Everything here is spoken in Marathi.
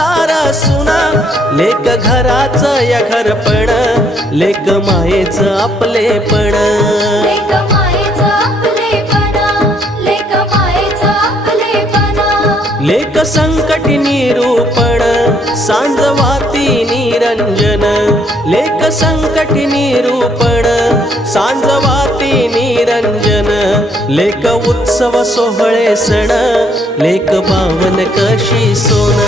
सार सुना लेक घराचं या घरपण लेक मायेचं आपलेपण लेक मायेचं आपलेपणा लेक मायेचं आपलेपणा लेक संकटी निरूपण सांजवाती निरंजन लेक संकटी निरूपण सांजवाती निरंजन लेक उत्सव सोहळे सण लेक पावन कशी सोन